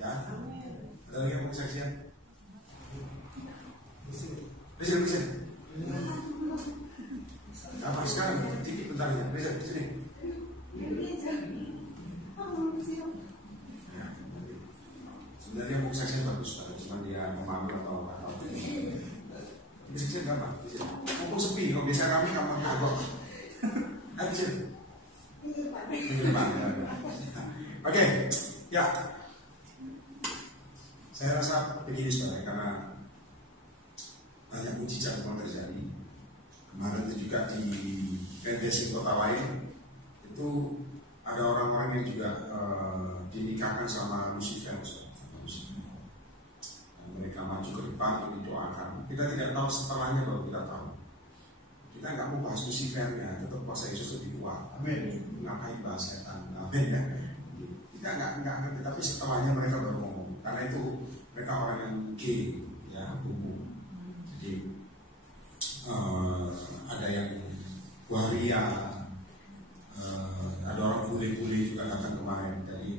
Ya. Ada lagi yang mau kesaksian? Bisa. Apa sekarang? Dikit bentar ya. Bisa sini. Ya. Sebenarnya mau kesaksian bagus, cuma dia memahami atau bisa gampang. Mumpung sepi, kalau biasa kami kamar kagok. Bisa. Oke, ya. Saya rasa begini saudara, karena banyak mujizat yang terjadi. Kemarin itu juga di PDS kota lain itu ada orang-orang yang juga dinikahkan sama Lucifer, dan mereka maju ke depan untuk didoakan. Kita tidak tahu setelahnya, baru kita tahu. Kita nggak mau bahas Lucifernya, tetap kuasa Yesus lebih kuat. Amin. Ngapain bahas setan? Amin ya. Kita nggak ngerti, tapi setelahnya mereka baru ngomong. Karena itu mereka orang yang gay, ya, umum. Jadi ada yang waria, ada orang bule-bule juga datang kemarin. Jadi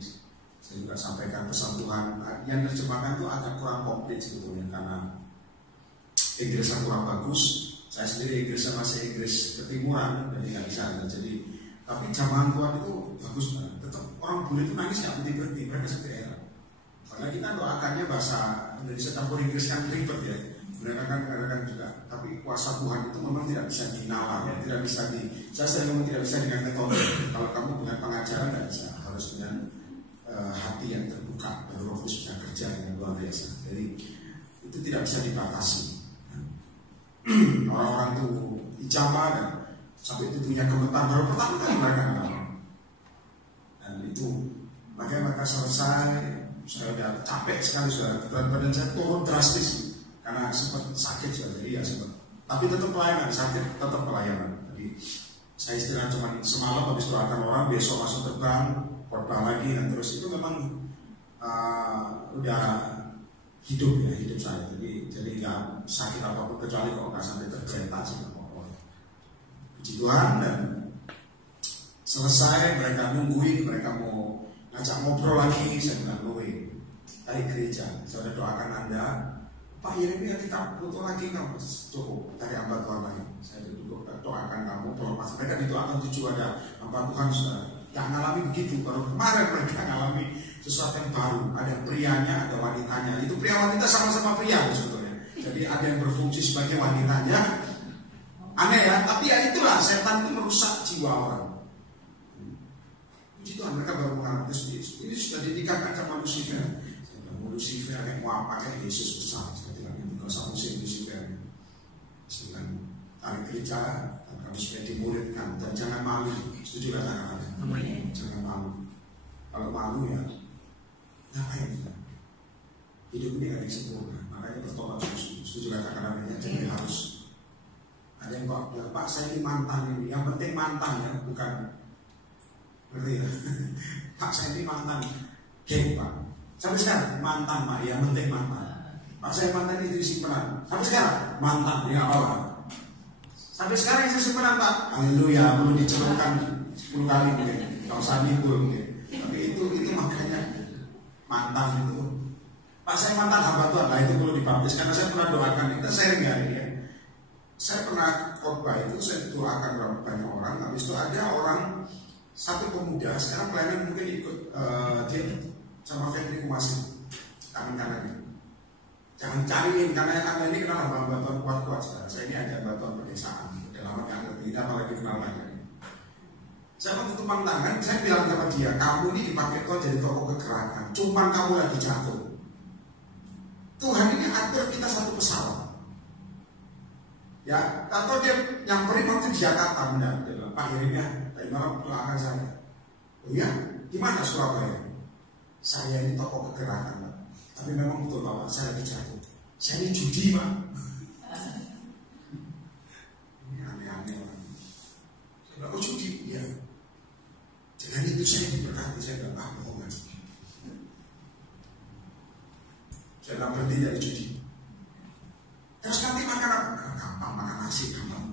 saya juga sampaikan pesan Tuhan. Yang terjemahkan itu agak kurang komplit sebetulnya karena Inggrisnya kurang bagus. Saya sendiri Inggrisnya masih Inggris ketimuran, jadi nggak bisa. Jadi tapi jamahan Tuhan itu bagus banget. Tetap orang bule itu nangis nggak berhenti, mereka seperti era. Karena kita doakannya bahasa Indonesia campur Inggris kan ribet ya. Mereka kan kadang-kadang juga, tapi kuasa Tuhan itu memang tidak bisa dinalar, ya. Tidak bisa saya sering ngomong tidak bisa dengan metode. Kalau kamu dengan pengajaran tidak bisa, harus dengan hati yang terbuka, baru Roh Kudus bisa kerja dengan luar biasa. Jadi itu tidak bisa dibatasi. Orang-orang itu ijabah dan sampai itu punya gemetar baru pertama kali mereka ngalamin. Dan itu makanya mereka selesai, saya udah capek sekali sudah, badan saya turun drastis. Karena sempat sakit sudah, jadi ya sempat. Tapi tetap pelayanan, sakit tetap pelayanan. Jadi saya istirahat cuma semalam habis doakan orang, besok masuk terbang, khotbah lagi dan terus itu memang udah hidup ya, hidup saya. Jadi nggak sakit apapun kecuali kalau nggak sampai tergeletak sih apa-apa. Puji Tuhan, dan selesai mereka nungguin, mereka mau ngajak ngobrol lagi, saya bilang dari gereja, saya udah doakan Anda. Pak Yeremia kita butuh lagi kamu cukup dari hamba Tuhan lagi. Saya duduk doakan kamu bahwa pas mereka didoakan 7 ada hamba Tuhan sudah yang ngalami begitu. Baru kemarin mereka ngalami sesuatu yang baru. Ada prianya, ada wanitanya. Itu pria wanita sama-sama pria sebetulnya. Jadi ada yang berfungsi sebagai wanitanya. Aneh ya, tapi ya itulah setan itu merusak jiwa orang. Puji Tuhan mereka baru mengalami itu. Ini sudah dinikahkan sama Lucifer. Lucifer yang mau pakai Yesus besar. Sama musim Lucifer, dengan tarik gereja, dan kamu supaya dimuridkan dan jangan malu. Setuju katakan? Jangan malu. Kalau malu ya, ngapain? Hidup ini gak sempurna, makanya bertobat terus. Setuju katakan? Jadi harus. Ada yang bilang, Pak saya ini mantan ini. Yang penting mantan ya, bukan ngerti ya. Pak saya ini mantan, geng Pak. Sampai sekarang mantan Pak, yang penting mantan. Pak saya mantan istri simpanan. Sampai sekarang mantan ya Allah. Sampai sekarang istri simpanan Pak. Haleluya, perlu dicelupkan 10 kali mungkin. Kalau saya nimbul mungkin. Tapi itu makanya mantan itu. Pak saya mantan hamba Tuhan. Nah itu perlu dibaptis karena saya pernah doakan. Kita sharing hari ini ya. Saya pernah khotbah itu saya doakan banyak orang. Habis itu ada orang satu pemuda sekarang pelayanan mungkin ikut dia sama Febri Kumasi. Kanan-kanannya. Jangan cariin, karena yang Anda ini kenal hamba-hamba kuat-kuat saudara. Saya ini ada hamba pedesaan. Udah lama gak ngerti, apalagi kenal lagi. Saya waktu tumpang tangan, saya bilang sama dia, kamu ini dipakai Tuhan jadi tokoh kegerakan. Cuman kamu lagi jatuh. Tuhan ini atur kita satu pesawat. Ya, atau dia nyamperin waktu di Jakarta, benar. Dia bilang, Pak Yeremia, tadi malam doakan saya. Oh iya, gimana Surabaya? Saya ini tokoh kegerakan, Pak. Tapi memang betul Bapak, saya lagi jatuh. Saya ini judi Pak. Ini aneh-aneh orang. Saya bilang, oh judi? Iya. Dengan itu saya diberkati, saya bilang, bohongan. Saya bilang, berhenti dari judi. Terus nanti makan apa? Gampang, makan nasi, gampang.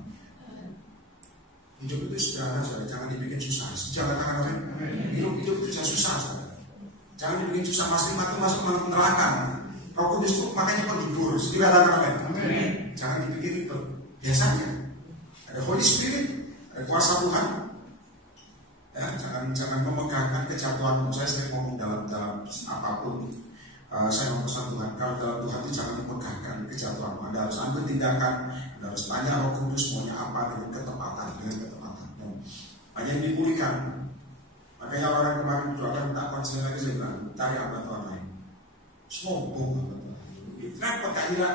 Hidup itu sederhana, saudara. Jangan dibikin susah. Jangan hidup itu susah, saudara. Jangan dibikin susah. Mas 5 itu masuk neraka. Roh Kudus itu makanya penghibur. Setuju katakan amin. Jangan dibikin ribet. Biasanya ada Holy Spirit, ada kuasa Tuhan. Ya, jangan memegangkan kejatuhan. Saya sering ngomong dalam apapun. Saya memesan Tuhan, kalau dalam Tuhan itu jangan memegangkan kejatuhan. Anda harus ambil tindakan, Anda harus tanya Roh Kudus maunya apa dengan ketepatan. Hanya yang dipulihkan. Makanya orang kemarin berdoakan minta konseling lagi, saya bilang cari apa Tuhan lain. Sombong. Kenapa tidak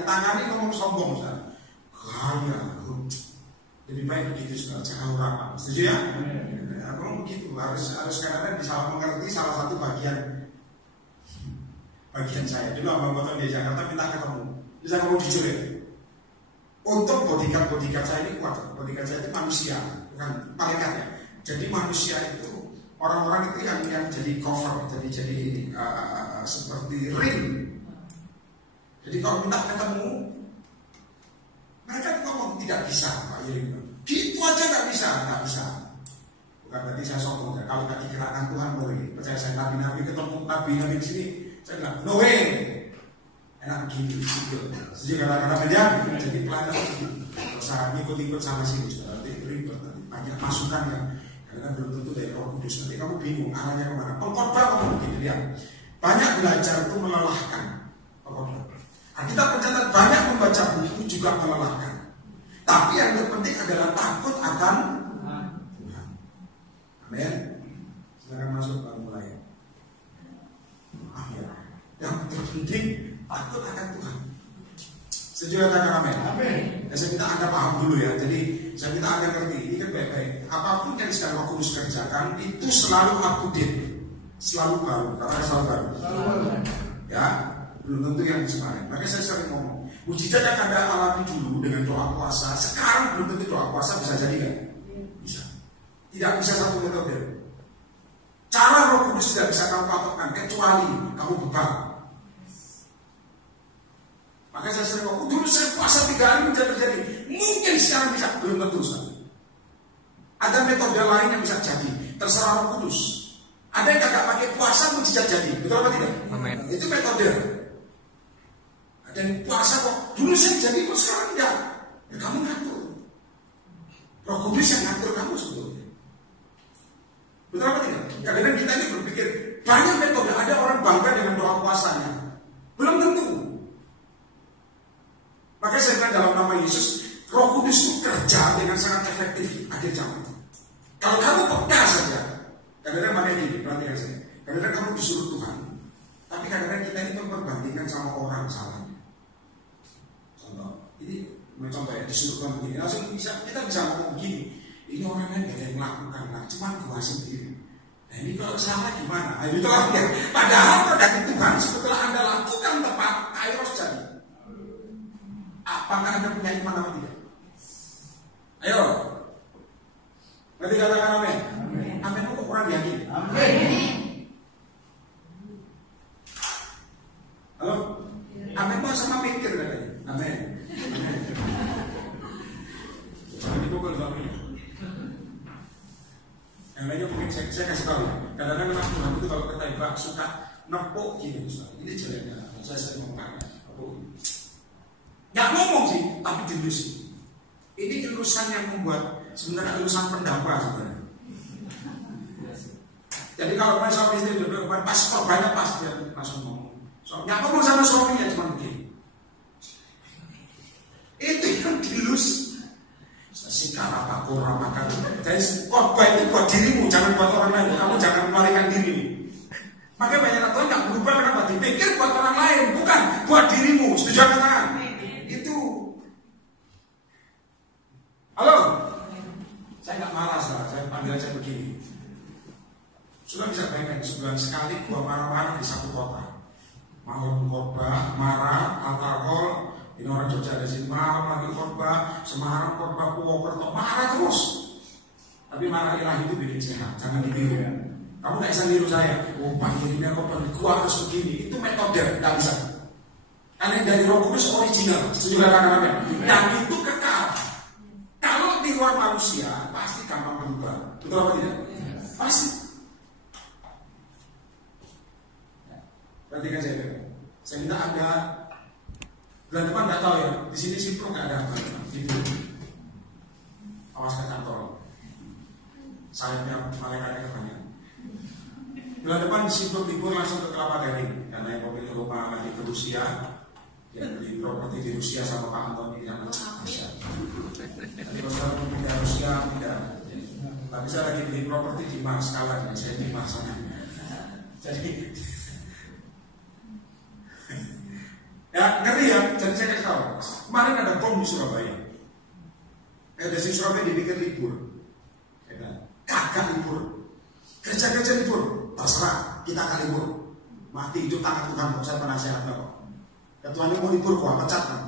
ditangani ngomong sombong, Ustaz? Gaya. Lebih baik begitu, Ustaz. Jangan orang. Setuju ya? Aku begitu. Harus kadang-kadang bisa mengerti salah satu bagian saya. Dulu abang potong di Jakarta minta ketemu. Bisa kamu jujur ya? Untuk bodyguard saya ini kuat. Bodyguard saya itu manusia, bukan malaikat ya. Jadi manusia itu orang-orang itu yang jadi cover, jadi seperti ring. Jadi kalau minta ketemu, mereka ngomong tidak bisa, Pak Yeri. Gitu aja nggak bisa. Bukan berarti saya sombong ya. Kalau nggak digerakkan Tuhan boleh. Percaya saya nabi ketemu nabi di sini, saya bilang no way. Enak begini, setuju kata-kata media. Jadi pelajar usaha ikut sama sini, nanti ribet, banyak masukan ya. Karena belum tentu dari Roh Kudus. Nanti kamu bingung arahnya kemana. Pengkhotbah kamu begini lihat. Banyak belajar itu melelahkan. Kita pencatat banyak membaca buku juga melelahkan. Tapi yang terpenting adalah takut akan Tuhan. Amin. Silakan masuk baru mulai. Yang terpenting takut akan Tuhan. Setuju katakan amin. Dan saya minta Anda paham dulu ya. Jadi saya minta Anda ngerti. Ini kan baik-baik. Apapun yang sedang Roh Kudus kerjakan itu selalu up to date, selalu baru. Karena selalu baru. Ya, belum tentu yang kemarin. Makanya saya sering ngomong, mujizat yang Anda alami dulu dengan doa puasa, sekarang belum tentu doa puasa bisa jadi kan? Bisa. Tidak bisa satu metode. Cara Roh Kudus tidak bisa kamu patokkan kecuali kamu bebal. Makanya saya sering ngomong, dulu saya puasa 3 hari bisa terjadi. Mungkin sekarang bisa, belum tentu. Ada metode lain yang bisa jadi. Terserah Roh Kudus. Ada yang kagak pakai puasa mujizat jadi. Betul apa tidak? Amen. Itu metode. Ada yang puasa kok, dulu saya jadi kok sekarang tidak. Ya kamu ngatur. Roh Kudus yang ngatur kamu sebetulnya. Betul apa tidak? Kadang-kadang kita ini berpikir banyak metode. Ada orang bangga dengan doa puasanya. Belum tentu. Makanya saya bilang dalam nama Yesus, Roh Kudus itu kerja dengan sangat efektif akhir zaman. Kalau kamu peka saja, kadang-kadang makanya gini, perhatikan saya. Kadang-kadang kamu disuruh Tuhan, tapi kadang-kadang kita ini memperbandingkan sama orang salahnya. Contoh, ini contoh ya, disuruh Tuhan begini, langsung kita bisa ngomong begini. Ini orang lain gak ada yang melakukan, nah, cuma gua sendiri. Nah ini kalau salah gimana? Nah, itu ya. Padahal produk Tuhan setelah Anda lakukan tepat, kairos jadi. Apakah Anda punya iman atau tidak? Ayo. Nanti katakan amin. Amin kok kurang yakin? Amin. Halo? Amin mau sama pikir katanya. Amin. Jangan dipukul suaminya. Yang lainnya mungkin saya kasih tahu ya. Kadang-kadang memang Tuhan itu kalau kita ibarat suka nepuk gini. Ini jeleknya. Saya sering ngomong nggak ngomong sih, tapi dilus. Ini ilusan yang membuat sebenarnya ilusan pendamba sebenarnya. Jadi kalau main suami istri berdua, pas korbannya pas dia langsung ngomong. Nggak ngomong sama suaminya cuma begini. Itu yang dilus. Sikap apa kurang makan. Jadi khotbah itu buat dirimu, jangan buat orang lain. Kamu jangan melarikan diri. Makanya banyak orang nggak berubah kenapa? Dipikir buat orang lain, bukan buat dirimu. Setuju katakan? Itu. Halo? Saya nggak marah, saya panggil aja begini. Sudah bisa bayangkan sebulan sekali gua marah-marah di satu kota. Malam khotbah, marah, alkohol. Ini orang Jogja ada sini marah lagi khotbah, Semarang khotbah, Purwokerto marah terus. Tapi marah ilahi itu bikin sehat, jangan ditiru. Kamu nggak bisa niru saya. Oh Pak ini aku pergi, gua harus begini. Itu metode, nggak bisa. Karena dari Roh Kudus original, setuju katakan apa? Dan itu kekal. Kalau di luar manusia pasti gampang berubah. Betul apa tidak? Pasti. Nanti kan saya minta Anda bulan depan nggak tahu ya, di sini Simpro nggak ada apa gitu. Awas ke kantor, sayapnya malaikatnya kebanyakan. Bulan depan di Simpro libur langsung ke Kelapa Gading, karena yang pemilik rumah lagi ke Rusia, yang beli properti di Rusia sama Pak Antoni yang bisa. Nanti kalau pindah Rusia pindah, tapi saya lagi beli properti di Mars kalah, saya di Mars sana. Jadi ya ngerti ya, jadi saya kasih tahu. Kemarin ada bom di Surabaya. Dari Surabaya dibikin libur. Kagak libur. Kerja-kerja libur. Terserah, kita akan libur. Mati hidup tangan Tuhan kok, saya penasehat kok. Ketuanya mau libur kok, pecat kan.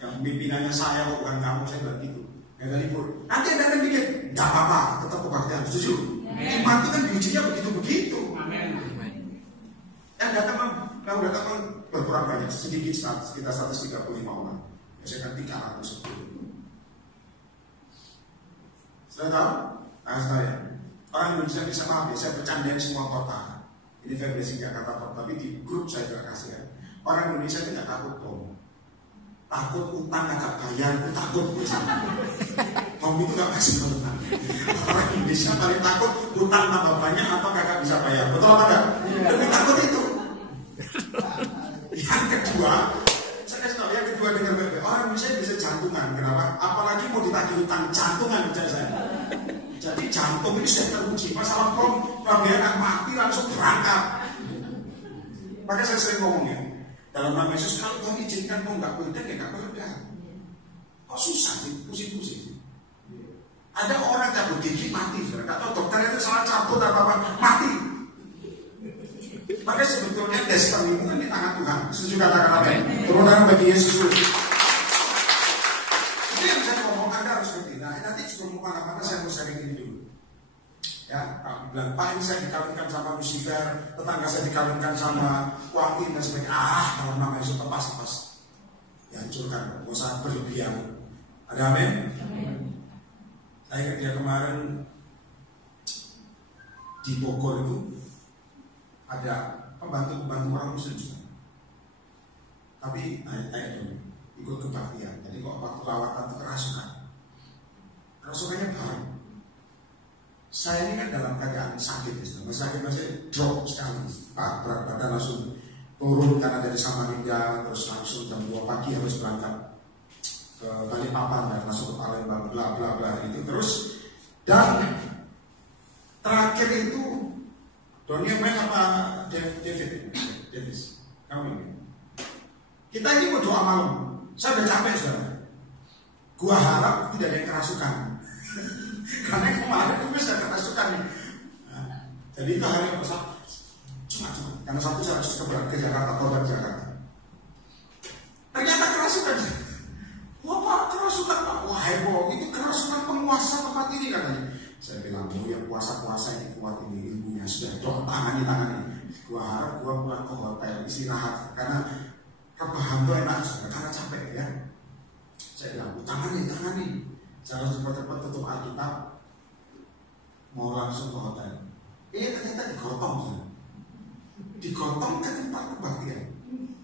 Yang pimpinannya saya kok, bukan kamu, saya bilang gitu. Gak libur. Nanti ada yang bikin, gak apa-apa, tetap kebaktian. Setuju? Mati kan diujinya begitu-begitu. Yang datang berkurang banyak, sedikit sekitar 135 orang. Biasanya kan 310. Sudah tahu? Saya orang Indonesia bisa maaf ya, saya bercandain semua kota. Ini versi Jakarta, tapi di grup saya juga kasih ya. Orang Indonesia tidak takut bom, takut utang agak bayar, itu takut biasanya. Bom itu gak kasih utang. Orang Indonesia paling takut utang tambah banyak atau kagak bisa bayar. Betul apa enggak? Lebih takut itu. Yang kedua, saya kasih tahu, yang kedua dengar baik-baik, orang Indonesia bisa jantungan. Kenapa? Apalagi mau ditagih utang, jantungan percaya saya. Jadi jantung ini sudah teruji. Masalah bom, pabeanan mati langsung berangkat. Makanya saya sering ngomong ya, dalam nama Yesus kalau Tuhan izinkan mau nggak meledak ya nggak meledak. Kok susah sih, pusing-pusing. Ada orang cabut gigi mati, nggak tahu dokternya itu salah cabut apa mati. Makanya sebetulnya destiny itu kan di tangan Tuhan. Setuju katakan apa? Turunkan bagi Yesus. Itu yang saya ngomong, Anda harus ngerti. Nah nanti sebelum kemana-mana saya mau sharing ini dulu. Ya, kalau bilang Pak ini saya dikawinkan sama Lucifer, tetangga saya dikawinkan sama Joaquin dan sebagainya. Kalau nama Yesus pas dihancurkan, nggak usah berlebihan. Ada amin? Saya ingat dia kemarin di Bogor itu ada pembantu orang Muslim juga. Tapi tanya dulu, ikut kebaktian. Jadi kok waktu lawatan itu kerasukan. Kerasukannya bareng. Saya ini kan dalam keadaan sakit, masih drop sekali. Berat badan langsung turun karena dari Samarinda, terus langsung jam 2 pagi harus berangkat ke Balikpapan dan masuk ke Palembang, bla bla bla itu terus. Dan terakhir itu Doni main apa Davis? Kamu ini. Kita ini mau doa malam. Saya udah capek sudah. Gua harap tidak ada yang kerasukan. Karena kemarin itu bisa kerasukan nih. Nah, jadi itu hari yang besar. Cuma. Karena satu saya harus ke Jakarta, korban Jakarta. Ternyata kerasukan. Wah Pak, kerasukan Pak. Wah heboh, itu kerasukan penguasa tempat ini katanya. Saya bilang, yang puasa-puasa ini kuat ini ilmunya sudah doa tangani. Gua harap gua pulang ke hotel istirahat karena rebahan tuh enak sudah karena capek ya. Saya bilang, tangani. Jangan cepat-cepat tutup Alkitab, mau langsung ke hotel. Ternyata digotong. Digotong ke tempat kebaktian.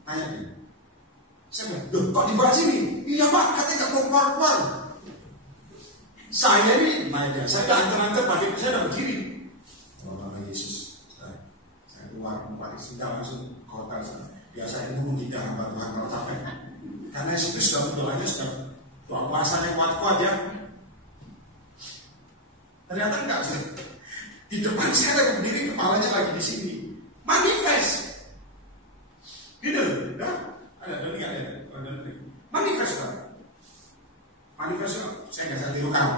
Tanya nih. Saya bilang, kok dibahas ini? Iya Pak, katanya nggak mau keluar. Saya ini, saya antar balik, saya udah berdiri. Oh nama Yesus, saya keluar tempat istirahat langsung ke hotel sana. Biasa ini menghindar hamba Tuhan kalau capek. Karena itu sudah betul aja sudah doa puasanya kuat-kuat ya. Ternyata enggak sih. Di depan saya lagi berdiri, kepalanya lagi di sini. Manifest. Gitu, ya? Ada. Manifest kan? Manifest saya nggak bisa tirukan.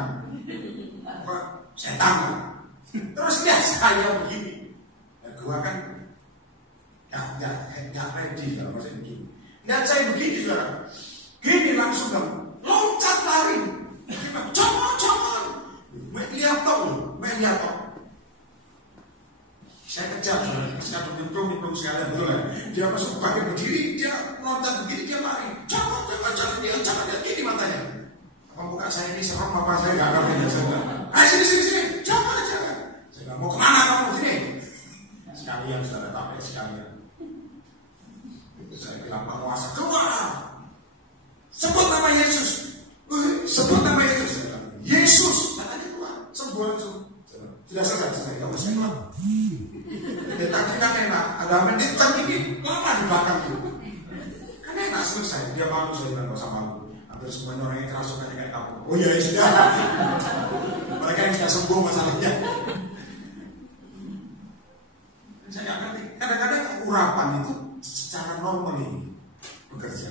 Apa? Setan. Terus lihat saya begini. Dan gua kan nggak ready kalau masih begini. Lihat saya begini saudara. Gini langsung dong. Loncat lari. Jangan. Melihat. Saya kejar, saya nyemplung sekalian betul ya. Dia masuk pakai berdiri, dia loncat begini, dia lari. Jangan dia gini matanya. Apa bukan saya ini serem apa saya nggak ngerti ya saya bilang. Sini. Jangan. Saya bilang mau kemana kamu sini? sekalian, saudara, capek sekalian. Saya bilang penguasa, keluar, sebut nama Yesus, sebut nama Yesus. Yesus, katanya keluar, sembuh langsung. Sudah selesai, kamu saya keluar. Detak kita enak, ada menit ini lama di belakang itu. Kan enak selesai, dia malu, saya bilang gak usah malu. Hampir semuanya orang yang kerasukannya kayak kamu. Oh iya, sudah. Mereka yang sudah sembuh masalahnya. Saya nggak ngerti. Kadang-kadang urapan itu secara normal ini bekerja.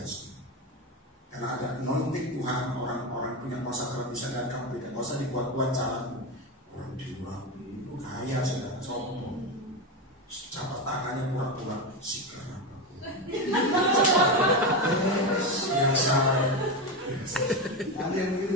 Karena ada anointing Tuhan, orang-orang punya kuasa kalau bisa dan kamu tidak usah dibuat-buat caramu. Orang diurapi itu kaya sudah sombong. Capat tangannya pura-pura sikap. Biasa. Kalian gitu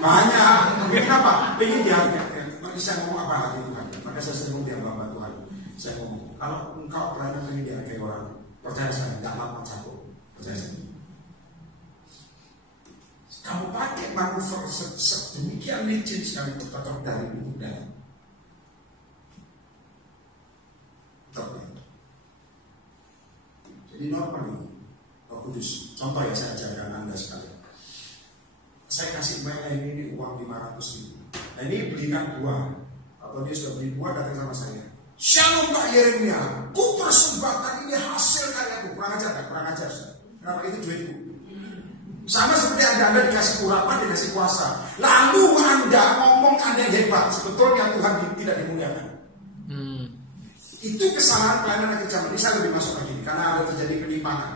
banyak. Mungkin apa? Pengen diangkat. Maka saya ngomong apa lagi Tuhan? Maka saya sering ngomong dia Bapak Tuhan. Saya ngomong, kalau engkau berani pengen diangkat orang, percaya saya, tidak lama jatuh. Percaya saya. Kamu pakai manuver sedemikian licin sekali tetap dari muda. Jadi normal ini, Roh Kudus. Contoh ya saya ajarkan Anda sekalian. Saya kasih mereka ini uang 500.000. Nah ini belikan buah. Atau dia sudah beli buah datang sama saya. Shalom Pak Yeremia, ku persembahkan ini hasil karyaku. Kurang ajar kan? Kurang ajar. Kenapa itu duitku? Sama seperti Anda dikasih urapan, dikasih kuasa. Lalu Anda ngomong Anda yang hebat. Sebetulnya Tuhan tidak dimuliakan. Itu kesalahan pelayanan akhir zaman. Ini saya lebih masuk lagi karena ada terjadi penyimpangan.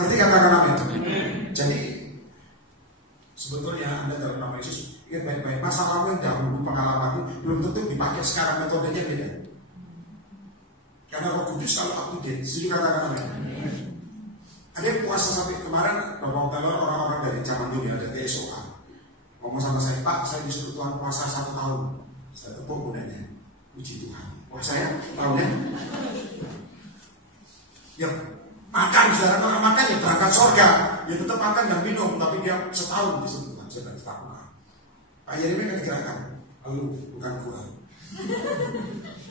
Ngerti katakan amin? Jadi sebetulnya Anda dalam nama Yesus ingat baik-baik, masa lalu yang dahulu pengalaman itu belum tentu dipakai sekarang, metodenya beda. Karena Roh Kudus selalu up to date. Setuju katakan amin? Ada yang puasa sampai kemarin, beberapa orang-orang dari zaman dulu ada TSOA ngomong sama saya, Pak, saya disuruh Tuhan puasa 1 tahun. Saya tepuk punanya, puji Tuhan. Wah saya tahunnya ya makan, saudara kalau makan ya berangkat surga. Ya tetap makan dan minum, tapi dia setahun disuruh Tuhan. Saya bilang setahun. Pak Yeremia kan gerakan, lalu bukan gua.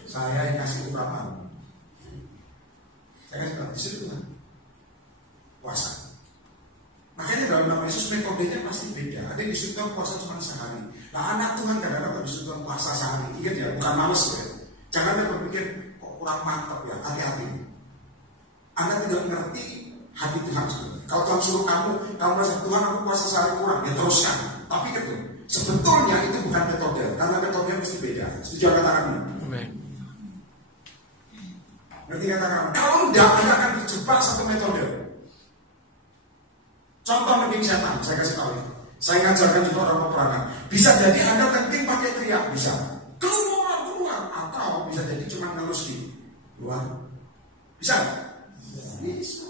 Saya yang kasih urapan. Saya kasih bilang disuruh Tuhan puasa. Makanya dalam nama Yesus metodenya pasti beda. Ada yang disuruh Tuhan puasa cuma sehari. Nah anak Tuhan kadang-kadang disuruh Tuhan puasa sehari. Ingat ya, bukan males ya. Jangan Anda berpikir kok kurang mantap ya, hati-hati. Anda tidak mengerti hati Tuhan sebenarnya. Kalau Tuhan suruh kamu merasa Tuhan aku puasa sehari kurang, ya teruskan. Tapi gitu, sebetulnya itu bukan metode, karena metodenya mesti beda. Setuju katakan ini? Ngerti katakan? Kalau tidak, Anda akan terjebak satu metode. Contoh mending setan, saya kasih tahu ya. Saya ngajarkan juga orang peperangan. Bisa jadi Anda kencing pakai teriak, bisa. Keluar, atau bisa jadi cuma ngelus di luar. Bisa? Bisa.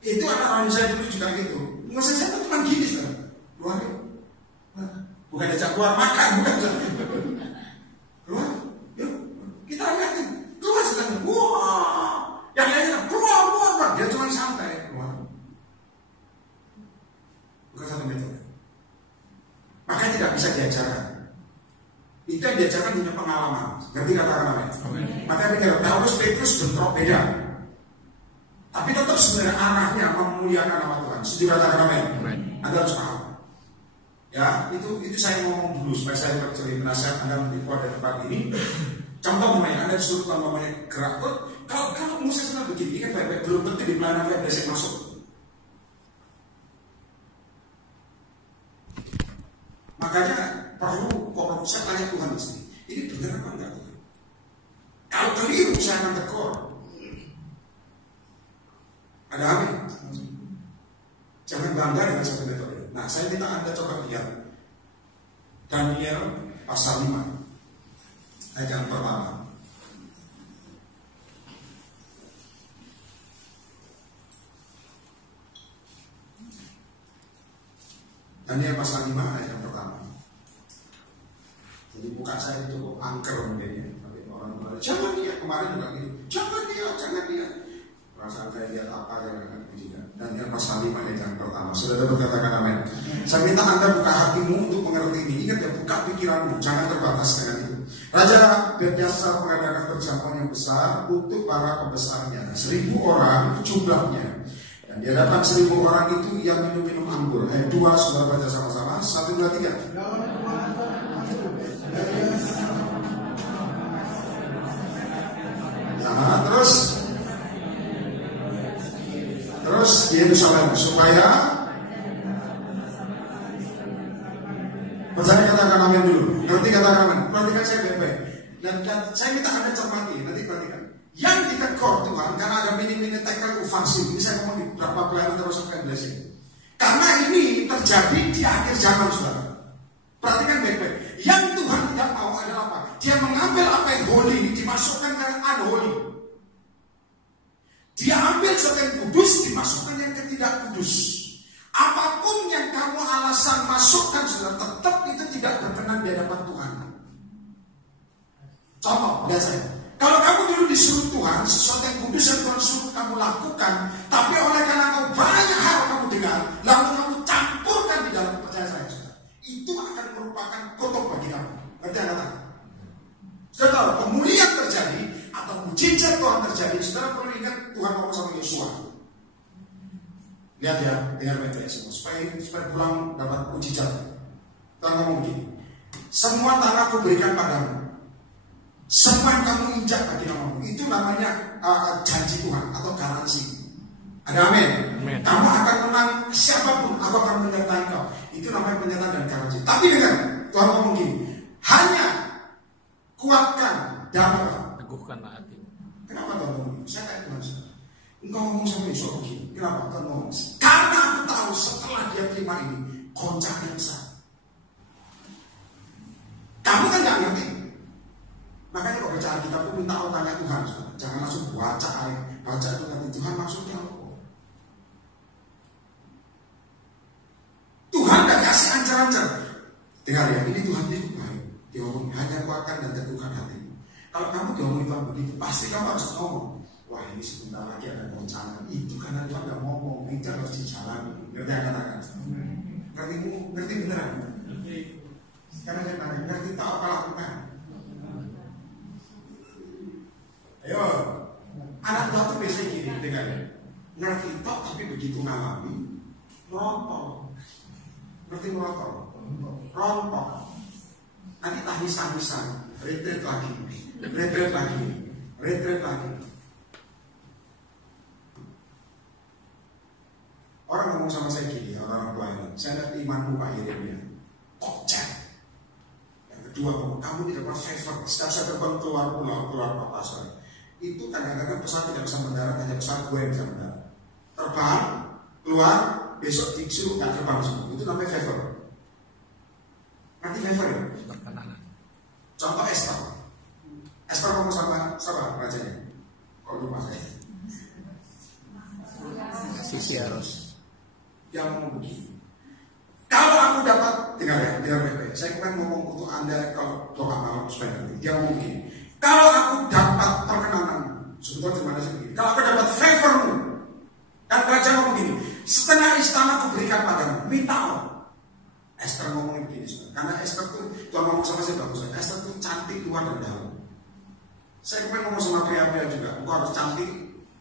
Itu anak manusia dulu juga gitu. Nggak usah setan cuma gini sekarang. Keluar yuk. Bukan diajak keluar makan, bukan. Keluar, yuk. Kita lihatin. Keluar sekarang. Wah. Yang lainnya keluar. Dia cuma santai. Keluar. Bukan satu metode. Makanya tidak bisa diajarkan. Itu yang diajarkan punya pengalaman. Ngerti katakan apa? Makanya pikir, Paulus Petrus bentrok beda. Tapi tetap sebenarnya arahnya memuliakan nama Tuhan. Setuju katakan apa? Anda harus paham. Ya, itu saya ngomong dulu supaya saya bercerita nasihat Anda nanti keluar dari tempat ini. Contoh namanya, Anda disuruh Tuhan namanya gerak. Kalau Musa senang begini, kan baik-baik belum tentu di pelayanan saya masuk. Makanya perlu kalau saya tanya Tuhan di sini, ini benar apa enggak Tuhan? Kalau keliru saya akan tegur. Ada amin? Jangan bangga dengan satu metode. Nah, saya minta Anda coba lihat Daniel pasal 5 ayat yang pertama. Daniel pasal 5 ayat yang pertama. Jadi muka saya cukup angker mungkin ya. Tapi orang jangan dia, kemarin juga gitu. Jangan dia. Perasaan saya lihat apa yang akan tidak. Daniel pasal 5 ayat yang pertama. Saudara berkatakan amin. Saya minta Anda buka hatimu untuk mengerti ini. Ingat ya, buka pikiranmu, jangan terbatas dengan itu. Raja Belshazzar mengadakan perjamuan yang besar untuk para pembesarnya, 1.000 orang jumlahnya. Dan di hadapan 1.000 orang itu ia minum anggur. Ayat 2, saudara baca sama-sama. 1, 2, 3. Nah, terus di Yerusalem supaya percaya, katakan amin dulu. Nanti katakan amin. Perhatikan saya baik-baik. Dan saya minta Anda cermati. Nanti perhatikan. Yang ditegur Tuhan karena ada mini-mini tackle ufasif. Ini saya ngomong di beberapa pelayanan terus akan blessing. Karena ini terjadi di akhir zaman, saudara. Perhatikan baik-baik. Yang Tuhan tidak mau adalah apa? Dia mengambil apa yang holy dimasukkan ke unholy. Dia ambil sesuatu yang kudus dimasukkan yang tidak kudus. Apapun yang kamu alasan masukkan, saudara, tetap itu tidak berkenan di hadapan Tuhan. Contoh, lihat saya. Kalau kamu dulu disuruh Tuhan, sesuatu yang kudus yang Tuhan suruh kamu lakukan, tapi oleh karena kamu banyak hal kamu dengar, lalu kamu campurkan di dalam, percaya saya, saudara, itu akan merupakan kotor bagi kamu. Ngerti yang kata? Saudara tahu, pemulihan terjadi atau mujizat Tuhan terjadi, saudara perlu ingat Tuhan ngomong sama Yosua. Lihat ya, dengar baik-baik semua, supaya pulang dapat mujizat. Tuhan ngomong begini, semua tanah aku berikan padamu, semua yang kamu injak bagi namamu, itu namanya janji Tuhan atau garansi. Ada amin? Kamu akan menang siapapun, aku akan menyertai kau. Itu namanya penyertaan dan garansi. Tapi dengar, Tuhan ngomong gini, hanya kuatkan dan teguhkan hati. Kenapa Tuhan ngomong? Saya kayak Tuhan, engkau ngomong sama Yosua begini. Kenapa Tuhan ngomong? Karena aku tahu setelah dia terima ini, goncangan besar. Kamu kan gak ngerti. Makanya kalau baca Alkitab itu minta Allah tanya Tuhan, jangan langsung baca itu nanti Tuhan maksudnya apa? Tuhan gak kasih ancar-ancar. Dengar ya, ini Tuhan itu baik. Dia ngomong hanya kuatkan dan teguhkan hatimu. Kalau kamu diomongin Tuhan begitu, pasti kamu harus ngomong, wah ini sebentar lagi ada goncangan. Itu karena Tuhan gak ngomong, itu harus dijalani. Ngerti yang katakan? Ngerti beneran? Karena dia nanya, ngerti tak apa lakukan? Ayo, anak Tuhan itu biasanya gini, dengar ya. Ngerti tok tapi begitu ngalami, rontok. Ngerti rontok? Rontok. Nanti tahis-tahisan, retret lagi. Orang ngomong sama saya gini, orang pelayan, saya lihat imanmu Pak Yeremia, kocak. Yang kedua, kamu tidak pernah favor. Setiap saya terbang keluar kota saya, itu kadang-kadang pesawat tidak bisa mendarat, hanya pesawat gue yang bisa mendarat. Terbang, keluar, besok disuruh nggak terbang semua. Itu namanya favor. Nanti favor ya? Contoh Esther. Esther ngomong sama rajanya. Kok lupa saya? Sisi harus. Dia ngomong begini. Kalau aku dapat, dengar baik-baik. Saya kemarin ngomong untuk Anda kalau doa malam supaya nanti. Dia ngomong begini. Kalau aku dapat perkenanan, sebetulnya gimana sih begini? Kalau aku dapat favormu, dan raja ngomong begini, setengah istana aku berikan padamu, minta Allah. Esther ngomongin begini, karena Esther tuh, Tuhan ngomong sama saya bagus. Esther tuh cantik luar dan dalam. Saya kemarin ngomong sama pria-pria juga, engkau harus cantik.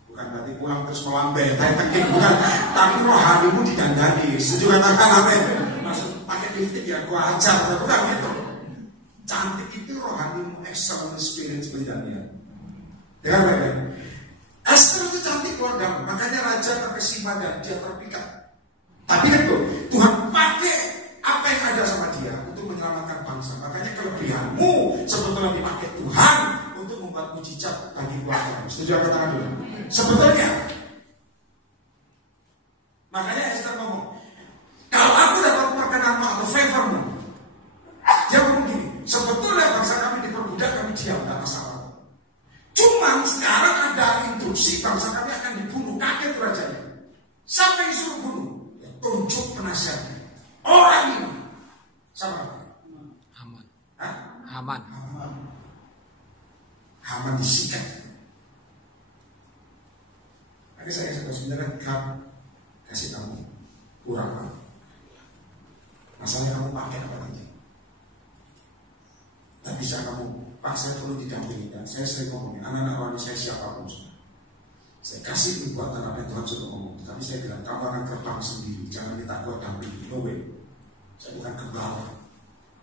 Bukan berarti pulang terus melambai, bukan. Tapi rohanimu didandani. Setuju katakan amin. Maksud pakai lipstick ya, gua ajar, bukan gitu. Cantik itu rohanimu, excellent spirit seperti dia. Dengar baik-baik. Esther itu cantik luar dalam, makanya raja terkesima dan dia terpikat. Tapi itu Tuhan pakai apa yang ada sama dia untuk menyelamatkan bangsa. Makanya kelebihanmu sebetulnya dipakai Tuhan untuk membuat mujizat bagi keluarga. Setuju katakan dulu. Sebetulnya, makanya Esther ngomong, kalau aku dapat perkenanmu atau favormu, dia ngomong gini, sebetulnya bangsa kami diperbudak, kami diam, tidak masalah. Cuma sekarang ada instruksi bangsa kami akan dibunuh, kaget rajanya. Siapa yang disuruh bunuh? Ya, tunjuk penasihatnya. Orang ini, siapa? Haman. Hah? Haman disikat. Tapi saya sebenarnya kasih kamu kurang. Masalahnya kamu pakai apa nanti? Tak bisa kamu Pak saya perlu didampingi, dan saya sering ngomongin anak-anak rohani saya siapapun sudah. Saya kasih kekuatan apa yang Tuhan sudah ngomong, tapi saya bilang kamu akan terbang sendiri, jangan minta gue dampingi, no way. Saya bukan kebawa,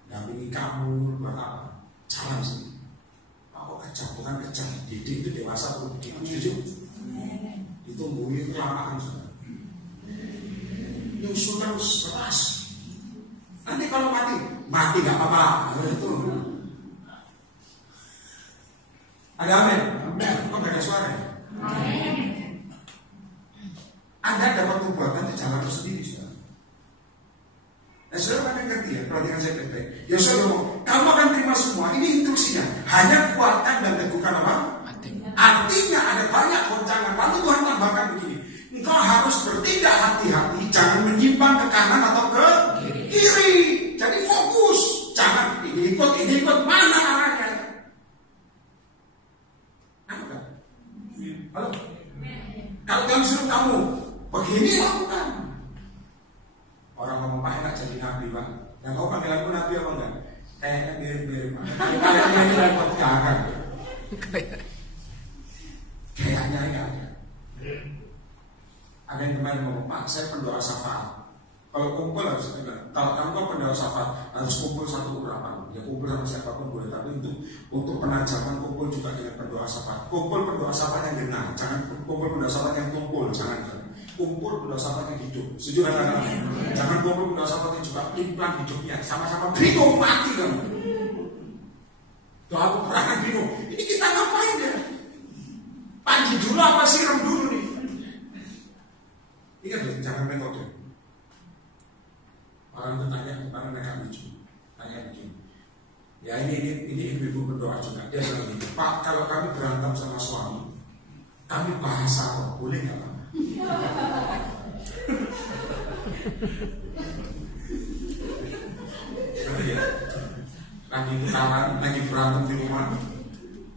dampingi kamu buat apa? Jalan sendiri. Aku kejam, bukan kejam. Didik itu dewasa perlu begitu, setuju? Ditumbuhi kelamaan sudah. Nyusul terus keras. Nanti kalau mati nggak apa-apa. Itu. Ada amin? Kok beda suara? Anda dapat perbuatan di jalan sendiri, saudara. Nah, saudara akan ngerti ya, perhatikan saya baik-baik. Ya saudara ngomong, kamu akan terima semua. Ini instruksinya. Hanya kuatkan dan teguhkan apa? Artinya ada banyak goncangan. Lalu Tuhan tambahkan begini. Engkau harus bertindak hati-hati, jangan menyimpang ke kanan atau ke kiri. Jadi fokus, jangan ini ikut, mana arahnya? Halo? Kalau Tuhan suruh kamu begini lakukan. Orang ngomong Pak enak jadi nabi Pak. Yang kau panggil aku nabi apa enggak? Kayaknya mirip-mirip Pak. Kayaknya ini repot gak. Kayaknya enggak. Ada yang kemarin ngomong Pak saya pendoa syafaat. Kalau kumpul harus enggak. Kalau kamu pendoa syafaat harus kumpul satu urapan. Ya kumpul sama siapapun boleh, tapi untuk penajaman kumpul juga dengan pendoa syafaat. Kumpul pendoa syafaat yang benar, jangan kumpul pendoa syafaat yang tumpul, jangan. Kumpul pendoa syafaat yang hidup. Setuju kan? Jangan kumpul pendoa syafaat yang juga implan hidupnya, sama-sama bingung mati kamu. Doa peperangan bingung. Ini kita ngapain ya? Panji dulu apa siram dulu nih? Ingat loh, jangan metode. Orang itu tanya, orang mereka lucu. Tanya begini. Ya ini ibu-ibu berdoa juga. Dia bilang begini, Pak kalau kami berantem sama suami, kami bahasa apa? Boleh nggak Pak? Ya. Lagi tukaran, lagi berantem di rumah.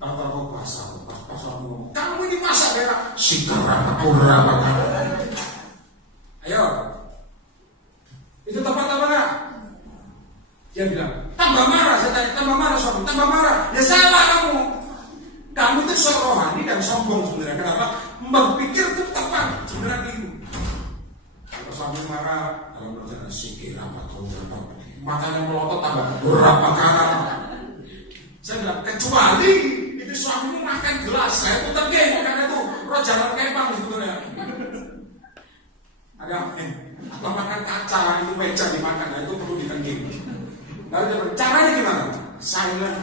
Tahu bahasa apa? Pas suami ngomong, kamu ini masa bela? Sikara apa? Ayo. Itu tepat apa enggak? Dia bilang, tambah marah. Saya tanya, tambah marah suami, tambah marah. Ya salah kamu. Kamu itu sok rohani dan sombong sebenarnya. Kenapa? Berpikir itu tepat sebenarnya itu. Kalau suami marah, kalau berjalan sikir apa tahu berapa, makanya melotot tambah berapa kali. Saya bilang, kecuali itu suamimu makan gelas, saya itu tergeng karena itu roh jalan kempang sebenarnya. Ada apa? Atau makan kaca itu meja dimakan, nah itu perlu ditengking. Lalu caranya gimana? Silent,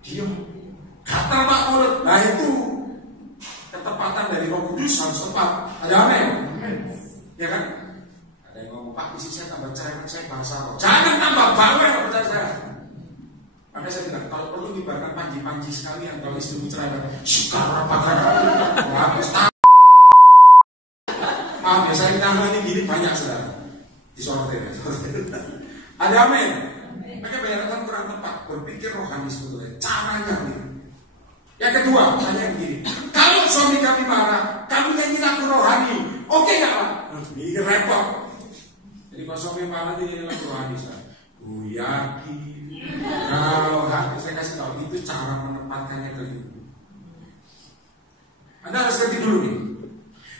diem, gatal Pak mulut. Nah itu ketepatan dari Roh Kudus harus tepat. Ada amin? Ya kan? Ada yang ngomong Pak, isi saya tambah cerewet, saya bahasa roh. Jangan tambah bawel percaya saya. Makanya saya bilang kalau perlu dibarkan panji-panji sekalian kalau istrimu cerewet. Sekarang apakah? Habis maaf ya, saya tangan ini gini banyak saudara. Disortir ya. Ada amin? Makanya banyak orang kurang tepat berpikir rohani sebetulnya. Caranya nih. Yang kedua, tanya begini. Kalau suami kami marah, kami nyanyi lagu rohani. Oke nggak Pak? Ini repot. Jadi kalau suami marah nyanyi lagu rohani, ku yakin. Kalau hati saya kasih tahu itu cara menempatkannya ke hidup. Anda harus ngerti dulu nih.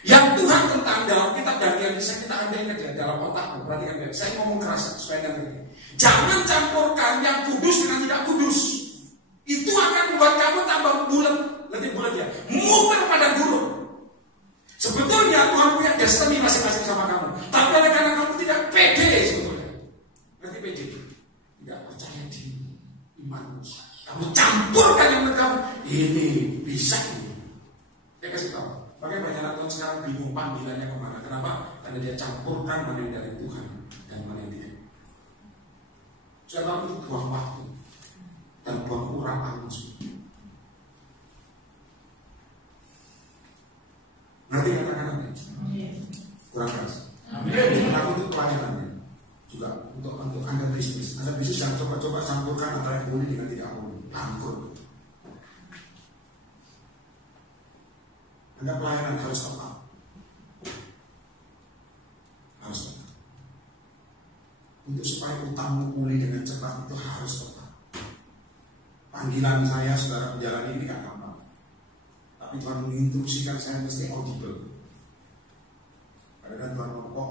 Yang Tuhan tentang dalam kitab Daniel bisa kita ambil ke dalam otakmu. Perhatikan baik. Saya ngomong keras supaya ngerti. Jangan campurkan yang kudus dengan tidak kudus. Itu akan membuat kamu tambah bulat. Lebih bulat ya. Muter pada gurun. Sebetulnya Tuhan punya destiny masing-masing sama kamu. Tapi oleh karena kamu tidak pede sebetulnya. Berarti pede. Tidak percaya di imanmu. Kamu campurkan yang kamu. Ini bisa. Saya kasih tahu. Makanya banyak anak Tuhan sekarang bingung panggilannya kemana. Kenapa? Karena dia campurkan mana yang dari Tuhan dan mana yang dia. Saya tahu itu buang waktu dan buang urapan musuh. Nanti katakan nanti. Kurang keras. Tapi itu pelayanannya juga untuk Anda bisnis. Anda bisnis jangan coba-coba campurkan antara yang boleh dengan tidak boleh. Bangkrut. Anda pelayanan harus tepat. Harus tepat. Untuk supaya utangmu pulih dengan cepat itu harus tepat. panggilan saya saudara menjalani ini gak gampang. Tapi Tuhan menginstruksikan saya mesti audible. Kadang Tuhan kok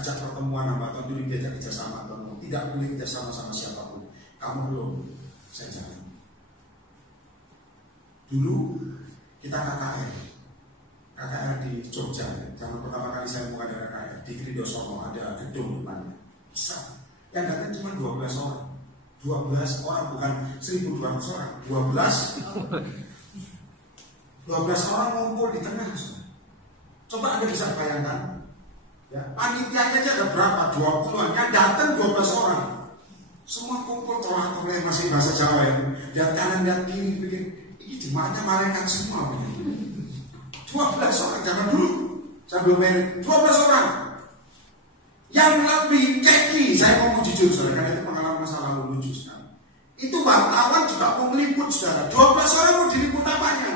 ajak pertemuan sama Tuhan dulu diajak kerjasama Tuhan. Tidak boleh kerjasama sama siapapun. Kamu belum, saya jalan. Dulu kita KKR di Jogja. Zaman pertama kali saya buka dari KKR di Kridosono ada gedung depannya. Besar. Yang datang cuma 12 orang. 12 orang bukan 1.200 orang. 12 orang ngumpul di tengah. Coba Anda bisa bayangkan. Ya, panitianya aja ada berapa? 20-an. Yang datang 12 orang. Semua kumpul tolak-tolak masih bahasa Jawa ya. Lihat kanan, lihat kiri, pikir ini jemaatnya malaikat semua. 12 orang, jangan dulu. Saya belum main 12 orang. Yang lebih keki, saya mau jujur saudara, karena itu pengalaman masa lalu lucu sekali. Itu wartawan juga mau meliput saudara. 12 orang mau diliput apanya?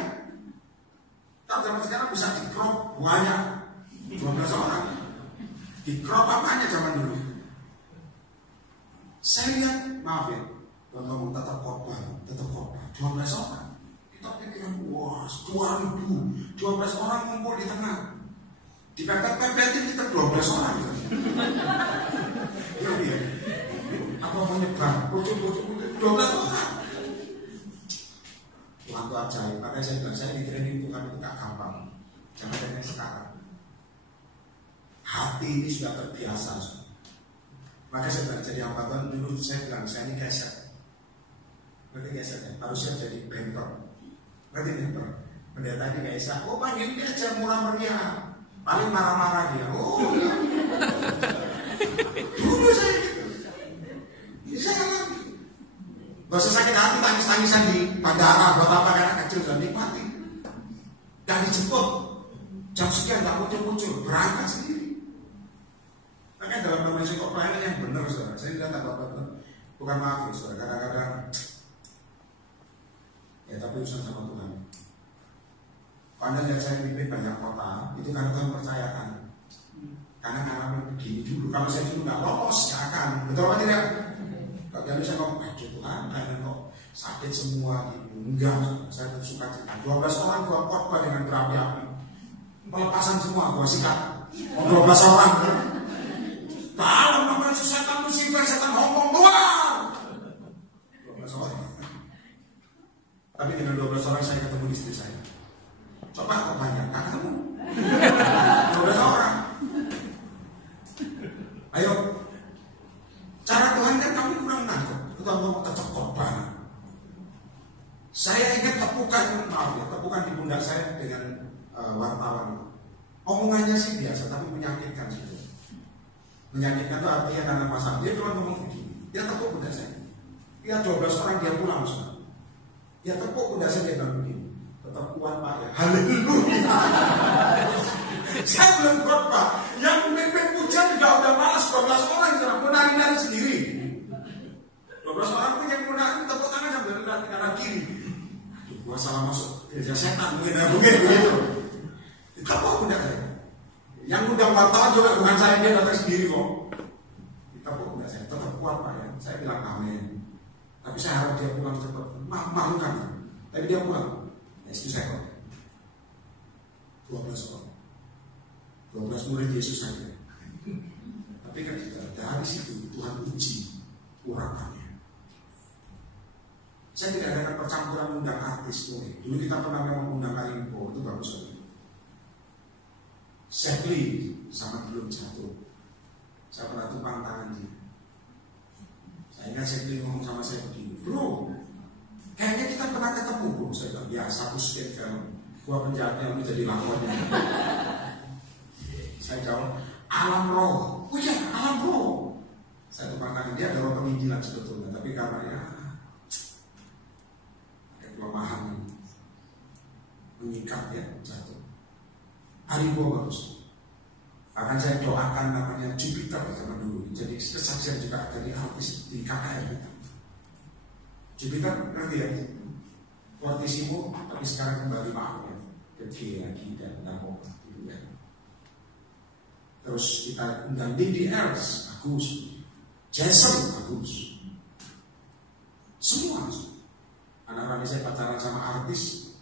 Kalau zaman sekarang bisa di-crop banyak. 12 orang. Di-crop apanya zaman dulu? Saya lihat, maaf ya, kalau tetap khotbah. 12 orang. Kita pikir, wah, 2.000, 12 orang kumpul di tengah. Di pepet-pepetin kita 12 orang. Iya. Apa mau nyebar? 12 orang. Tuhan itu ajaib. Makanya saya bilang, saya di training Tuhan itu gak gampang. Jangan kayak sekarang. Hati ini sudah terbiasa. Maka saya bilang, jadi hamba Tuhan dulu saya bilang, saya ini geser. Berarti geser ya, harusnya jadi banker. Berarti banker. Pendeta ini gak bisa, oh panggil dia aja murah meriah. Paling marah-marah dia. Oh ya. Dulu saya gitu. Bisa kan? Gak usah sakit hati, tangis-tangisan di bandara. Buat apa anak kecil dan nikmati. Dan dijemput. Jam sekian gak muncul-muncul. Berangkat sendiri. Makanya dalam domestik pelayanan yang benar saudara. Saya tidak apa-apa. Bukan maaf ya saudara. Kadang-kadang ya tapi urusan sama Tuhan. Anda lihat saya mimpin banyak kota, itu karena Tuhan percayakan. Karena ngalamin begini dulu. Kalau saya dulu nggak lolos, ya akan. Betul apa tidak? Kalau saya ngomong, Tuhan, karena kok sakit semua gitu. Enggak, saya suka cerita. 12 orang gua khotbah dengan berapi-api. Pelepasan semua, gua sikat. 12 orang. Dalam nama setan Lucifer, setan ngomong keluar. 12 orang. Tapi dengan 12 orang saya ketemu istri saya. Coba kok banyak, gak ketemu 12 orang. Ayo. Cara Tuhan kan kami kurang nangkep. Kita mau tetap khotbah. Saya ingat tepukan, maaf ya, tepukan di pundak saya dengan wartawan. Omongannya sih biasa, tapi menyakitkan sih. Menyakitkan itu artinya karena masalah. Dia cuma ngomong begini. Dia tepuk pundak saya. Dia 12 orang dia pulang. Dia tepuk pundak saya dia bilang begini. Tetap kuat Pak ya. Haleluya. Saya belum kuat Pak. Yang memimpin pujian juga udah malas. 12 orang yang menari-nari sendiri. 12 orang pun yang menari tepuk tangan sambil menari kanan kiri. Aduh, gua salah masuk gereja setan mungkin begitu. Ditepuk pundak saya. Yang undang wartawan juga bukan saya, dia datang sendiri kok. Ditepuk pundak saya. Tetap kuat Pak ya. Saya bilang amin. Tapi saya harap dia pulang cepat. Malu kan. Tapi dia pulang. Itu saya kok 12 orang 12 murid Yesus saja. Tapi kan dari situ Tuhan uji urapannya. Saya tidak ada percampuran undang artis murid. Dulu kita pernah memang undang Karimpo. Itu bagus sekali. Sekli sama belum jatuh. Saya pernah tumpang tangan dia. Saya ingat Sekli ngomong sama saya begini, bro, kayaknya kita pernah ketemu bro. Saya bilang, ya satu skate film. Gua penjahatnya yang menjadi lakonnya. Saya jawab, alam roh. Oh iya, alam roh. Saya tumpang tangan dia ada roh penginjilan sebetulnya. Tapi karena ya kelemahan mengikat ya, jatuh. Harimau bagus. Akan saya doakan namanya Jupiter zaman dulu. Jadi kesaksian juga jadi artis di KKR kita. Jupiter ngerti ya? Fortissimo, tapi sekarang kembali maaf ya, ke lagi dan narkoba gitu ya. Terus kita undang DDRs, bagus. Jason, bagus. Semua. Anak Rani saya pacaran sama artis,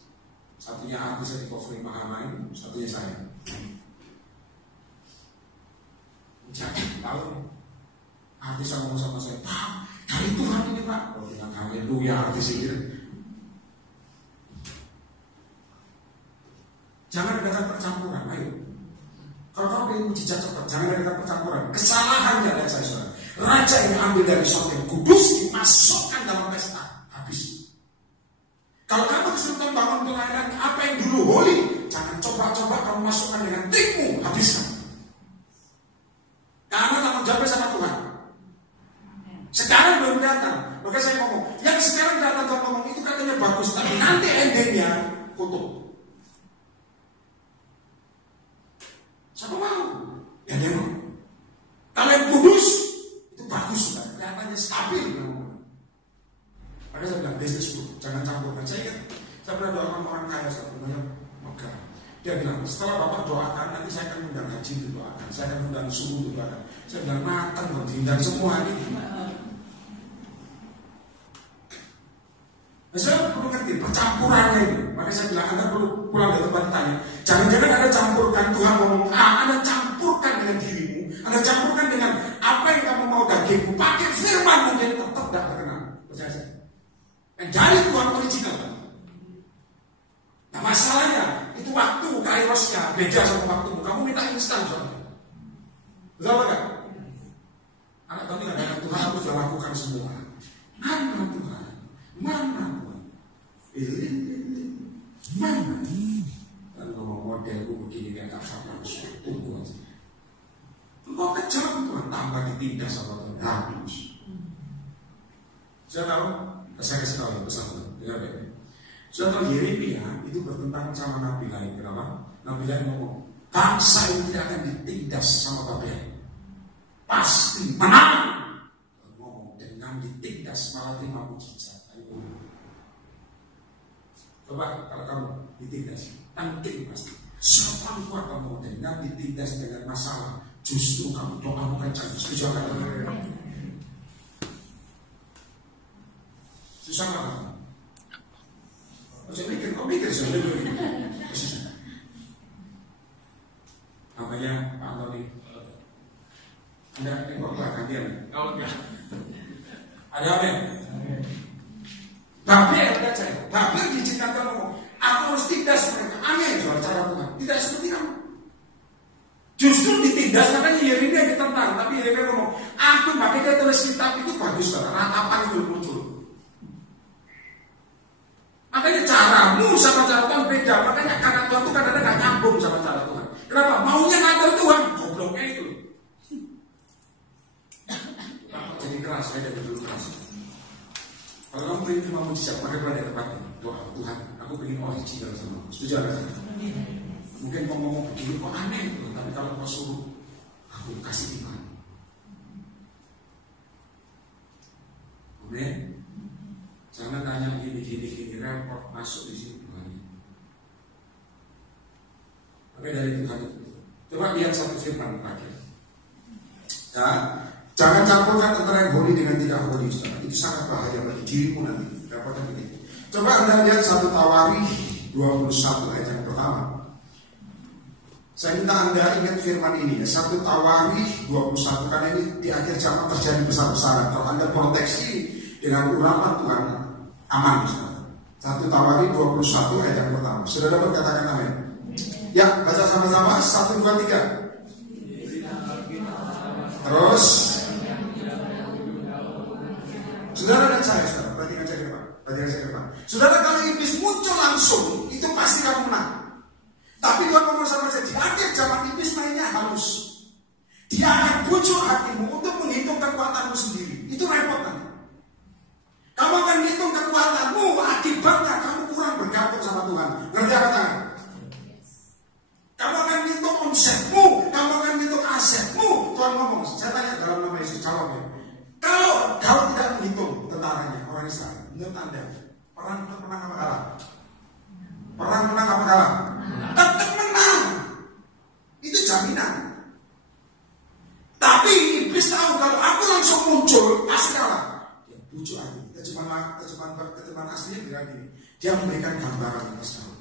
satunya artisnya di Covery Mahamain, satunya saya. Jangan tahu artis yang ngomong sama saya, Pak, dari Tuhan ini Pak. Oh bilang haleluya artis ini. Jangan ada percampuran, ayo. Kalau kamu ingin mujizat cepat, jangan ada percampuran. Kesalahannya adalah saya saudara. Raja ini ambil dari sesuatu yang kudus, dimasukkan dalam pesta, habis. Kalau kamu kesulitan bangun pelayanan, apa yang dulu holy, jangan coba-coba kamu masukkan dengan trikmu, habiskan. Karena kamu jawab sama Tuhan. Sekarang belum datang, maka saya ngomong, yang sekarang datang Tuhan ngomong itu katanya bagus, tapi nanti endingnya kutuk. Siapa mau? Ya dia mau. Kalau yang kudus itu bagus, kelihatannya stabil. Maka saya bilang bisnis itu jangan campurkan. Saya ingat saya pernah doakan orang kaya satu namanya Megah. Dia bilang setelah Bapak doakan nanti saya akan undang haji itu doakan, saya akan undang subuh itu doakan. Saya bilang matang dong, dihindari semua ini. Nah, saya perlu ngerti percampurannya itu. Makanya saya bilang Anda perlu pulang dari tempat tanya. Jangan-jangan Anda campurkan Tuhan ngomong A, Anda campurkan dengan dirimu, Anda campurkan dengan apa yang kamu mau dagingmu, pakai firman mungkin tetap tidak terkenal. Percaya saya. Dan dari Tuhan original. Nah masalahnya itu waktu kairosnya beda sama waktumu. Kamu minta instan soalnya. Betul enggak? Anak kami kadang Tuhan aku sudah lakukan semua. Mana Tuhan? Mana Tuhan? Mana? Dan ngomong modelku begini kayak tak sama. Tunggu aja. Kok kejam Tuhan tambah ditindas sama Tuhan. Habis. Saya tahu. Saya kasih tahu pesan dengar baik. Sudah tahu Yeremia itu bertentangan sama Nabi lain. Kenapa? Nabi lain ngomong, bangsa ini tidak akan ditindas sama Babel. Pasti menang. Ngomong dengan ditindas malah terima mujizat. Ayo. Coba kalau kamu ditindas, tangkil pasti. Siapa kuat kamu dengan ditindas dengan masalah? Justru kamu doamu kencang. Setuju kan? Susah banget. Saya mikir, kok mikir sih? Namanya Pak Antoni. Anda tengok belakang dia. Oh enggak. Ada apa? Babel ada saya. Babel diceritakan ngomong, aku harus tindas mereka. Aneh soal cara Tuhan. Tidak seperti kamu. Justru ditindas makanya Yeremia ditentang. Tapi Yeremia ngomong, aku pakai dia tulis kitab itu bagus. Ratapan itu muncul. Makanya caramu sama cara Tuhan beda. Makanya karena Tuhan itu kadang-kadang gak nyambung sama cara Tuhan. Kenapa? Maunya ngatur Tuhan. Gobloknya itu. Jadi keras, saya dari dulu keras. Kalau kamu ingin terima mujizat, maka pada tempat ini doa Tuhan, aku ingin original sama kamu. Setuju gak? Mungkin mau ngomong begini kok aneh itu. Tapi kalau kau suruh, aku kasih iman. Amin. Jangan tanya gini repot masuk di sini Tuhan. Oke dari Tuhan itu. Coba lihat satu firman terakhir. Ya, jangan campurkan antara yang holy dengan tidak holy. Itu sangat bahaya bagi dirimu nanti. Repotnya begitu. Coba Anda lihat 1 Tawarikh 21 ayat yang pertama. Saya minta Anda ingat firman ini ya. 1 Tawarikh 21 karena ini di akhir zaman terjadi besar-besaran. Kalau Anda proteksi dengan urapan Tuhan aman. 1 Tawarikh 21 ayat yang pertama. Sudah dapat katakan amin? Ya, baca sama-sama 1, 2, 3. Terus saudara dan saya, saudara, perhatikan saya ke depan. Saudara, kalau iblis muncul langsung, itu pasti kamu menang. Tapi Tuhan ngomong sama saya, di akhir zaman iblis mainnya halus. Dia akan bujuk hatimu untuk menghitung kekuatanmu sendiri. Itu repot nanti. Kamu akan menghitung kekuatanmu, akibatnya kamu kurang bergantung sama Tuhan. Ngerti apa tangan? Kamu akan menghitung omsetmu, kamu akan menghitung asetmu. Tuhan ngomong, saya tanya dalam nama Yesus, jawabnya. Kalau kau tidak menghitung tentaranya, orang Israel, menurut Anda, perang menang apa kalah? Perang menang apa kalah? Tetap menang. Itu jaminan. Tapi iblis tahu kalau aku langsung muncul, pasti kalah. Dia bujuk aku. Terjemahan aslinya bilang Dia memberikan gambaran atas kamu.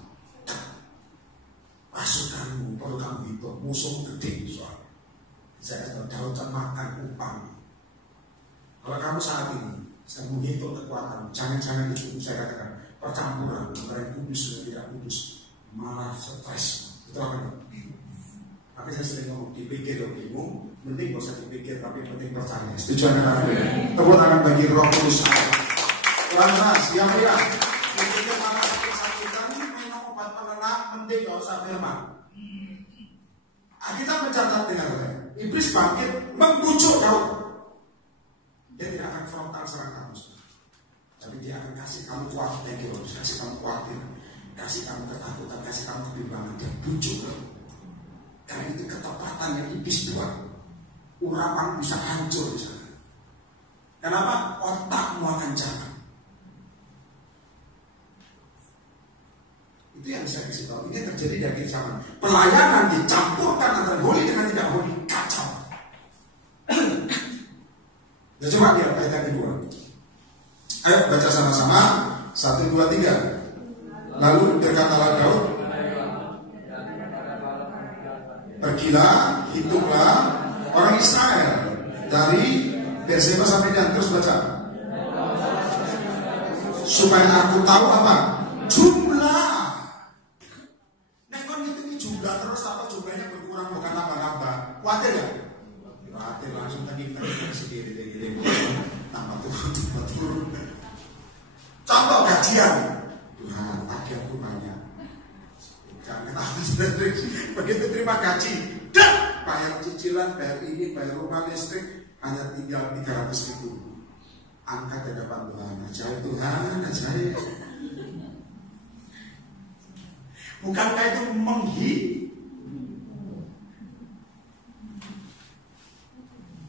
Pasukanmu perlu kamu hitung, musuh gede soal. Saya kata Daud makan upang. Kalau kamu saat ini saya menghitung kekuatan, jangan-jangan itu saya katakan percampuran antara kudus dan tidak kudus, malah stres. Itu apa? Tapi saya sering ngomong dipikir lo bingung, mending gak usah dipikir tapi penting percaya. Setuju dengan aku ya? Tepuk tangan bagi Roh Kudus. Keras, yang ya. Dipikir malah sakit-sakitan, minum obat penenang, mending gak usah firman. Kita mencatat dengan saya. Iblis bangkit membujuk Daud. Dia tidak akan frontal serang kamu, tapi dia akan kasih kamu kuat, kasih kamu khawatir, kasih kamu ketakutan, kasih kamu kebimbangan. Dia bujuk kamu. Karena itu ketepatan yang iblis buat. Urapan bisa hancur di sana. Kenapa? Otakmu akan jalan. Itu yang saya kasih tahu. Ini terjadi dari zaman. Pelayanan dicampurkan antara holy dengan tidak holy. Kacau. Nah, coba lihat ayat yang kedua. Ayo baca sama-sama. 1, 2, 3. Lalu berkatalah Daud, pergilah, hitunglah orang Israel dari Berseba sampai Dan. Terus baca. Supaya aku tahu apa? Jumlah. Nekon itu jumlah terus apa jumlahnya berkurang bukan tambah-tambah. Khawatir ya? Khawatir langsung tadi sendiri. Tambah turun. Contoh gajian. Tuhan, tagihanku banyak. Jangan ketahuan. Begitu terima gaji, dah bayar cicilan, bayar ini, bayar rumah listrik, hanya tinggal 300.000. Angkat di depan Tuhan, ajaib Tuhan, ajaib. Bukankah itu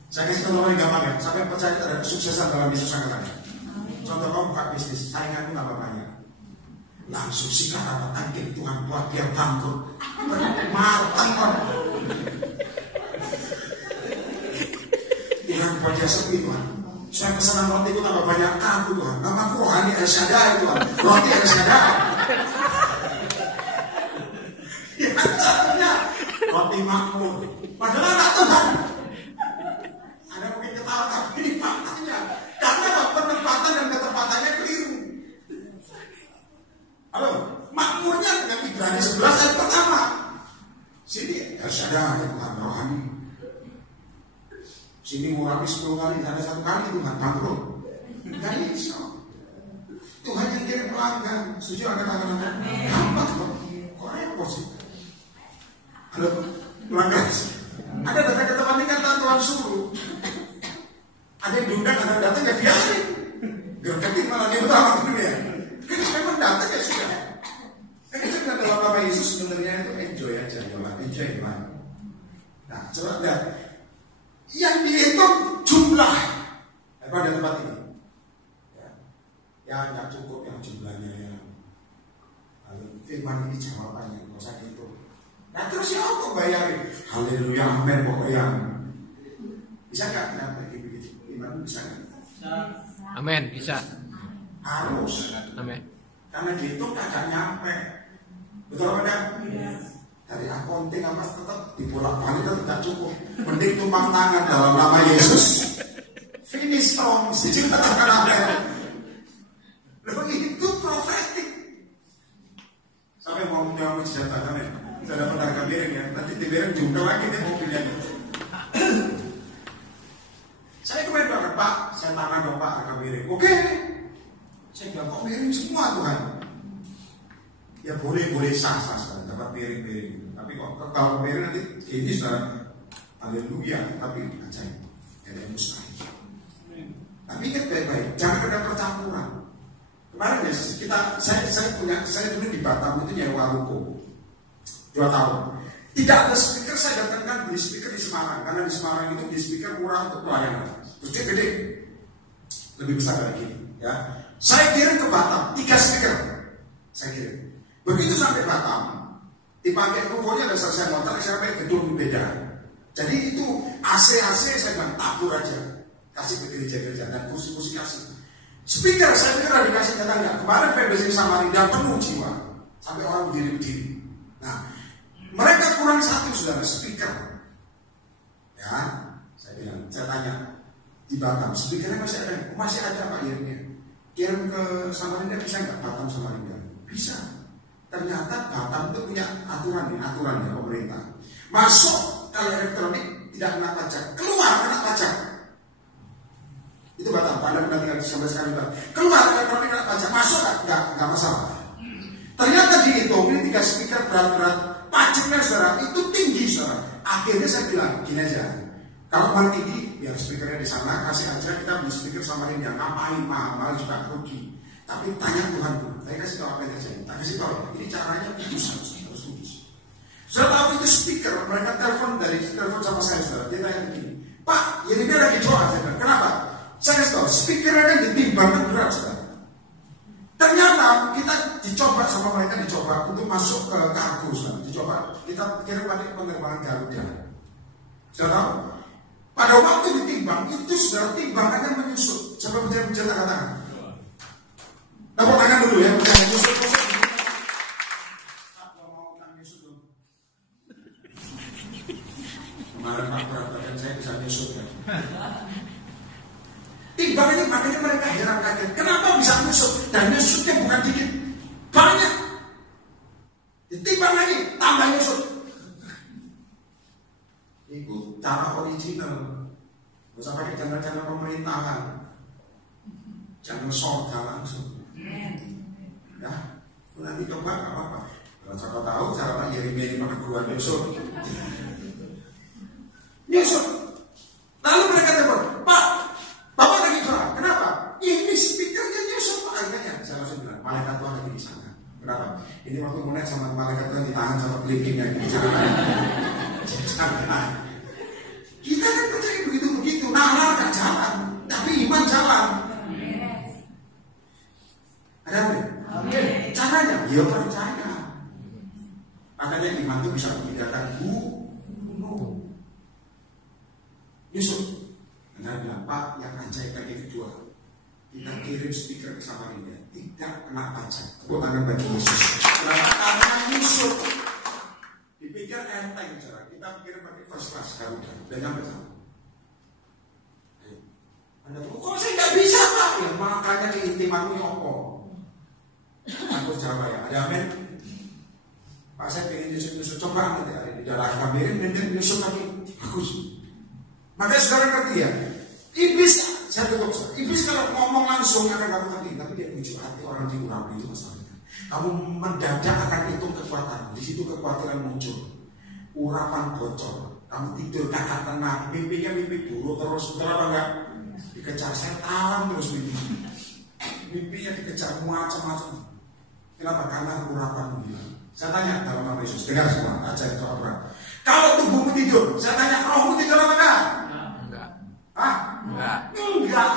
Saya kasih contoh yang gampang ya, sampai percaya terhadap kesuksesan dalam bisnis yang katanya. Contoh kamu buka bisnis, sainganmu tambah banyak. Langsung sikap apa tangkir Tuhan buat biar bangkrut. Matang kan. Tuhan buat dia sepi Tuhan. Saya pesanan roti itu tambah banyak kaku Tuhan. Namaku rohani El Shaddai Tuhan. Roti El Shaddai. Ya satunya roti makmur. Padahal anak Tuhan. Ada mungkin ketawa tapi ini faktanya. Karena penempatan dan ketepatannya keliru. Halo, makmurnya dengan Ibrani 11 ayat pertama. Sini harus ada Tuhan rohani. Sini murapi 10 kali, ada 1 kali Tuhan bangkrut. Gak bisa. Tuhan yang kirim pelanggan. Setuju ada kata-kata? Gampang kok. Kok repot sih? Halo, pelanggan. Ada datang ke tempat ini kan Tuhan suruh. Ada yang diundang, ada datang ya biarin. Gergetin malah dia utama dunia. Kan memang datang ya sudah. Kan itu kan dalam Bapak Yesus sebenarnya itu enjoy aja, enjoy man. Nah, coba lihat. Yang dihitung jumlah. Pada tempat ini. Ya, nggak cukup yang jumlahnya ya. Lalu firman ini jawabannya, nggak usah dihitung. Nah terus ya apa bayarin? Haleluya, amin pokoknya. Bisa nggak dapat begitu? Iman bisa nggak? Amin, bisa. Harus. Amin. Karena dihitung kagak nyampe. Betul apa enggak? Dari akunting apa tetap dibolak-balik tetap tidak cukup. Mending tumpang tangan dalam nama Yesus. Finish strong. Setuju katakan apa? Lalu itu profetik. Sampai mau menjawab senjata ya. Saya dapat harga miring ya. Nanti dibilang jumlah lagi nih mobilnya. Saya kemarin bilang Pak, saya tangan dong Pak harga miring. Oke. Saya bilang kok miring semua Tuhan. Ya boleh sah dapat miring. Tapi kok kalau miring nanti ini sudah haleluya. Tapi ajaib. Ada yang mustahil. Tapi ingat baik-baik, jangan ada percampuran. Kemarin ya saya dulu di Batam itu nyewa ruko 2 tahun. Tidak ada speaker, saya datangkan beli speaker di Semarang karena di Semarang itu beli speaker murah untuk pelayanan. Terus dia gede, lebih besar lagi. Ya, saya kirim ke Batam 3 speaker. Saya kirim. Begitu sampai Batam, dipakai rukonya dan selesai motor, saya pakai gedung beda. Jadi itu AC saya bilang tabur aja, kasih ke gereja-gereja dan kursi kasih. Speaker, saya pikir dikasih data enggak. Kemarin PBC Samarinda penuh jiwa, sampai orang berdiri-berdiri. Nah, mereka kurang satu saudara, speaker. Ya, saya tanya di Batam, speakernya masih ada Pak Yeremia. Kirim ke Samarinda bisa nggak Batam Samarinda? Bisa. Ternyata Batam itu punya aturan ya pemerintah. Masuk kalau elektronik tidak kena pajak, keluar kena pajak. Itu Batam, Anda pernah tinggal sampai sekarang Batam. Keluar elektronik kena pajak, masuk nggak masalah. Ternyata dihitung ini 3 speaker berat-berat, pajaknya saudara itu tinggi saudara. Akhirnya saya bilang gini aja, kalau mau tinggi, biar speakernya di sana, kasih aja kita beli speaker Samarinda, ngapain mahal juga rugi. Tapi tanya Tuhan dulu, saya kasih tahu apa yang terjadi. Tak kasih tahu, ini caranya kudus harus kudus. Saya tahu itu speaker, mereka telepon sama saya saudara. Dia tanya begini, Pak, Yeremia lagi doa, saudara. Kenapa? Saya kasih tahu, speakernya kan ditimbangkan berat saudara. Ternyata kita dicoba sama mereka untuk masuk ke kargo saudara. Dicoba, kita kirim pakai penerbangan Garuda. Saya tahu. Pada waktu ditimbang, itu saudara timbangannya menyusut. Coba menjadi tangan. Tepuk tangan dulu ya, jangan menyusut. Aku mau menyusut dulu. Kemarin Pak perhatikan saya bisa menyusut ya. Timbangannya makanya mereka heran kaget. Kenapa bisa menyusut? Dan menyusutnya bukan dikit, banyak. Ditimbang lagi, tambah menyusut. Itu cara original. Gak usah pakai channel-channel pemerintahan, channel sorga langsung. Ya, nanti coba gak apa-apa. Kalau siapa tahu cara Pak Yeremia ini pakai keluar nyusut. Lalu mereka telepon, Pak, Bapak lagi doa. Kenapa? Ini speakernya nyusut Pak. Akhirnya saya langsung bilang, malaikat Tuhan lagi di sana. Kenapa? Ini waktu mulai sama malaikat Tuhan ditahan sama kelingkingnya di sana. Kita kan percaya begitu, nalar gak jalan, tapi iman jalan. Ada apa? Caranya, ya percaya. Makanya iman itu bisa memindahkan gunung. Yusuf, Anda bilang, Pak, yang ajaib lagi kedua, kita kirim speaker ke Samarinda, tidak kena pajak. Tepuk tangan bagi Yesus. Karena Yusuf dipikir enteng, cara kita pikir pakai first class Garuda, udah nyampe sana. Anda tuh, kok saya nggak bisa Pak? Ya makanya keintimanmu nyopo. Aku jawab ya, ada amin. Pak saya pengen Yusuf coba nanti ada di dalam kamerin dan Yusuf lagi bagus. Makanya sekarang ngerti ya, iblis saya tutup. Iblis kalau ngomong langsung akan kamu ngerti, tapi dia bujuk hati orang di Urabi itu masalahnya. Kamu mendadak akan hitung kekuatan. Di situ kekhawatiran muncul, urapan bocor. Kamu tidur kakak tenang, mimpinya mimpi buruk terus, betul apa enggak? Dikejar setan terus mimpinya dikejar macam-macam. Kenapa? Karena urapan hilang. Saya tanya dalam nama Yesus, dengar semua, ajaib soal berat. Kalau tubuhmu tidur, saya tanya, rohmu tidur apa enggak? Enggak. Hah? Enggak.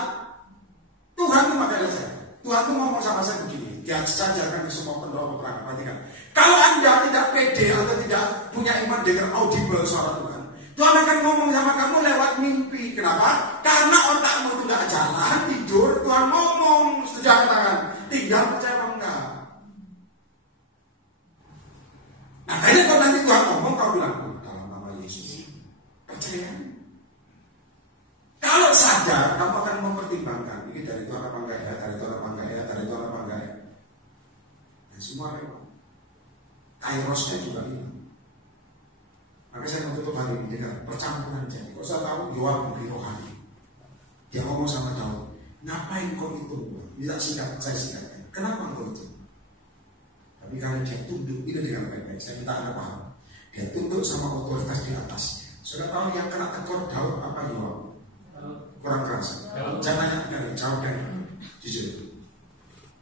Tuhan itu makanya saya. Tuhan itu ngomong sama saya begini. Dia sajarkan ke semua pendoa peperangan. Perhatikan. Kalau Anda tidak pede atau tidak punya iman dengan audible suara Tuhan, Tuhan akan ngomong sama kamu lewat mimpi. Kenapa? Karena otakmu itu tidak jalan, tidur, Tuhan ngomong. Setuju angkat tangan. Tinggal percaya apa enggak? Nah, kayaknya kalau nanti Tuhan ngomong, kau bilang, dalam nama Yesus, percaya. Kalau sadar, kamu akan mempertimbangkan ini dari Tuhan apa enggak ya, dari Tuhan apa enggak ya, dari Tuhan apa enggak ya. Dan semua lewat. Kairosnya juga ini. Maka saya mau tutup hari ini dengan percampuran jadi. Kok saya tahu Yoab beri rohani. Dia ngomong sama Daud, ngapain kau itu? Bisa singkat, saya singkatkan. Kenapa kau itu? Tapi karena dia tunduk, itu dengan baik-baik. Saya minta Anda paham. Dia tunduk sama otoritas di atasnya. Sudah tahu yang kena tegur Daud apa Yoab? Kurang keras. Jangan tanya jawab dari jujur.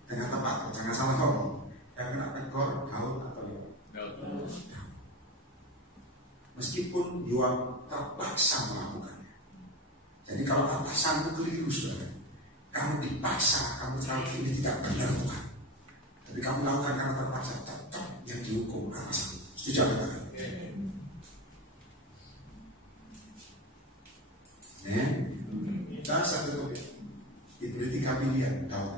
Dengan tepat, jangan salah ngomong. Yang kena tegur Daud atau Yoab? Meskipun Yoab terpaksa melakukannya. Jadi kalau atasanmu keliru saudara, kamu dipaksa, kamu terlalu ini tidak benar Tuhan. Tapi kamu lakukan karena terpaksa, tetap yang dihukum atasan. Setuju apa? Kita satu topik diberi 3 pilihan. Daud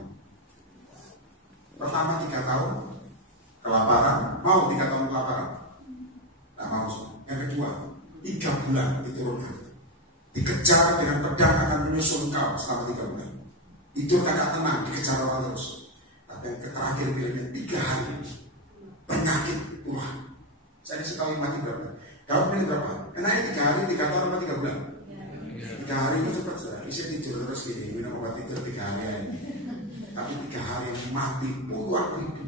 Kelaparan, mau 3 tahun kelaparan? Tidak mau. Yang kedua, 3 bulan diturunkan. Dikejar dengan pedang akan menyusul kau selama 3 bulan. Itu kakak tenang, dikejar orang terus. Tapi yang terakhir pilihnya 3 hari. Penyakit, wah. Saya kasih tahu yang mati berapa. Kau pilih berapa? Enaknya 3 hari, 3 tahun atau 3 bulan? 3 hari itu cepat saja. Bisa tidur terus gini, minum obat tidur 3 hari. Tapi 3 hari mati puluhan ribu.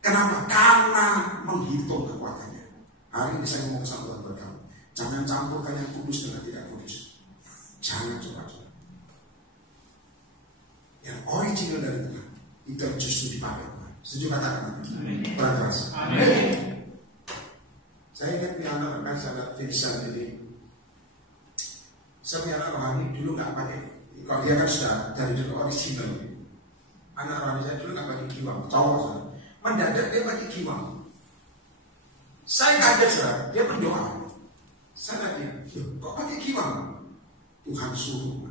Kenapa? Karena menghitung kekuatannya. Hari ini saya ngomong sama Tuhan buat kamu. Jangan campurkan yang kudus dengan tidak kudus. Jangan coba-coba. Yang original dari Tuhan itu justru dipakai Tuhan. Setuju katakan? Kurang keras. Saya ingat punya anak kan sangat Vincent ini. Saya punya anak rohani dulu nggak pakai. Kalau dia kan sudah dari dulu original. Anak rohani saya dulu nggak pakai giwang, cowok. Mendadak dia pakai giwang. Saya kaget saudara, dia berdoa. Saya tanya, kok pakai giwang? Tuhan suruh.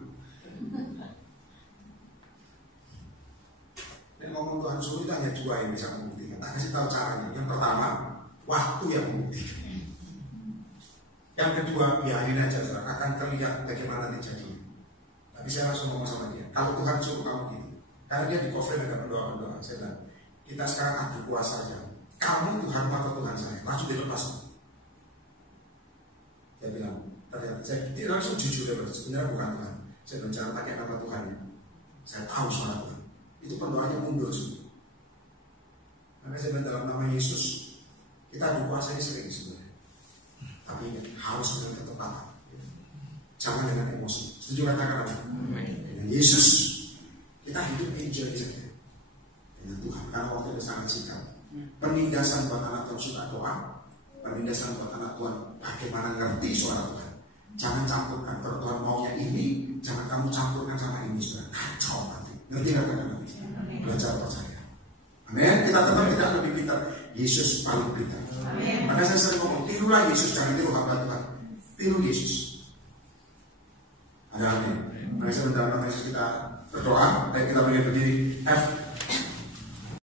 Dan ngomong Tuhan suruh itu hanya 2 yang bisa membuktikan. Tak kasih tahu caranya. Yang pertama, waktu yang membuktikan. Yang kedua, biarin aja saudara, akan terlihat bagaimana terjadi. Tapi saya langsung ngomong sama dia, kalau Tuhan suruh kamu gitu. Karena dia di cover ada pendoa-pendoa. Saya bilang, kita sekarang adu kuasa aja. Kamu Tuhan atau Tuhan saya? Langsung dilepas. Dia bilang, dia langsung jujur dia bilang, sebenarnya bukan Tuhan. Saya bilang, jangan pakai nama Tuhan ya. Saya tahu suara Tuhan. Itu pendoanya mundur semua. Maka saya bilang, dalam nama Yesus, kita adu kuasa ini sering sebenarnya. Tapi harus dengan ketepatan. Jangan dengan emosi. Setuju katakan apa? Dengan Yesus, kita hidup enjoy saja. Dengan Tuhan, karena waktu itu sangat singkat. Penindasan buat anak Tuhan suka doa. Penindasan buat anak Tuhan bagaimana ngerti suara Tuhan. Jangan campurkan. Kalau Tuhan maunya ini, jangan kamu campurkan sama ini sudah kacau nanti. Ngerti nggak kan? Belajar percaya. Amin. Kita tetap tidak lebih pintar. Yesus paling pintar. Maka saya sering ngomong, tirulah Yesus, jangan tiru hamba Tuhan. Tiru Yesus. Ada amin. Mari saya mendalam Yesus kita berdoa. Dan kita berdiri. F.